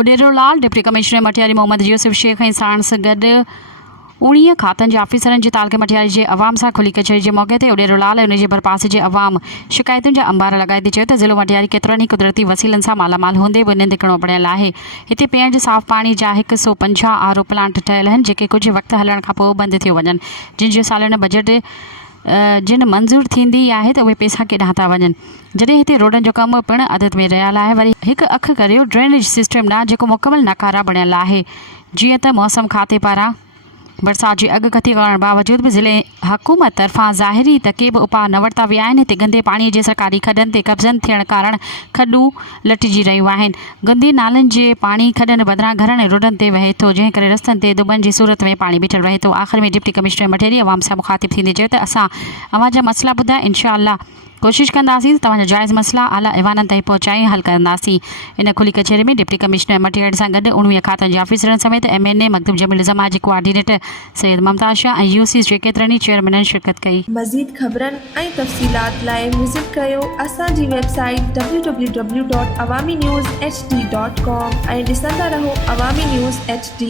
Uderolal deputy commissioner Matiari मोहम्मद यूसुफ शेख ऐं साण सां गॾु 19 खातनि जे ऑफिसरनि जे तालके मटियारी जे अवाम सां खुली कचहरी जे मौक़े ते उडेरोलाल ऐं उनजे भरपासे जे अवाम शिकायतुनि जा अंबार लॻाए थी चयो त ज़िलो मटियारी केतिरनि ई कुदरती वसीलनि सां मालामाल हूंदे बि निंदिकणो बणियल आहे। हिते पीअण जे साफ़ पाणी जा 150 आरओ प्लांट ठहियल आहिनि जेके कुझु वक़्तु हलण खां पोइ बंदि थी वञनि, जिन जो सालियानो बजट जिन मंज़ूर थींदी आहे त उहे पैसा केॾांहुं था वञनि। जॾहिं हिते रोडनि जो कमु पिणु अदद में रहियल आहे, वरी हिकु अखि करियो ड्रेनेज सिस्टम न जेको मुकमल नकारा बणियल आहे। जीअं त मौसम खाते पारां बरसात जी अॻकथी करण बावजूद भी ज़िले हुकूमत तरफ़ां ज़ाहिरी त के बि उपाउ न वरिता विया आहिनि। हिते गंदे पाणीअ जे सरकारी खॾनि ते कब्ज़नि थियण कारण खॾूं लटिजी रहियूं आहिनि। गंदे नालनि जे पाणी खॾनि बदिरां घरनि ऐं रोडनि ते वहे थो, जंहिं करे रस्तनि ते दुबनि जी सूरत में पाणी बीठल रहे थो। आख़िर में डिप्टी कमिश्नर मटियारी अवाम सां मुखातिब थींदे चयो त असां अवां जा मसला ॿुधाए इंशाअल्लाह कोशिशि कंदासीं त तव्हांजा जाइज़ मसला आला ऐवाननि ताईं पहुचाए हल कंदासीं। इन खुली कचहरी में डिप्टी कमिश्नर मटियारी सां गॾु 19 खातनि जे ऑफिसरनि समेत MNA मकदूम जमील ज़मा जी कोआर्डिनेटर सैयद मुमताज़ शाह ऐं UC जे केतिरनि ई चेयरमैननि शिरकत कई। मज़ीद ख़बरनि ऐं तफ़सीलात लाइ विज़िट कयो असांजी वेबसाइट www.awamiNewsHD.com ऐं ॾिसंदा रहो अवामी न्यूज़ HD।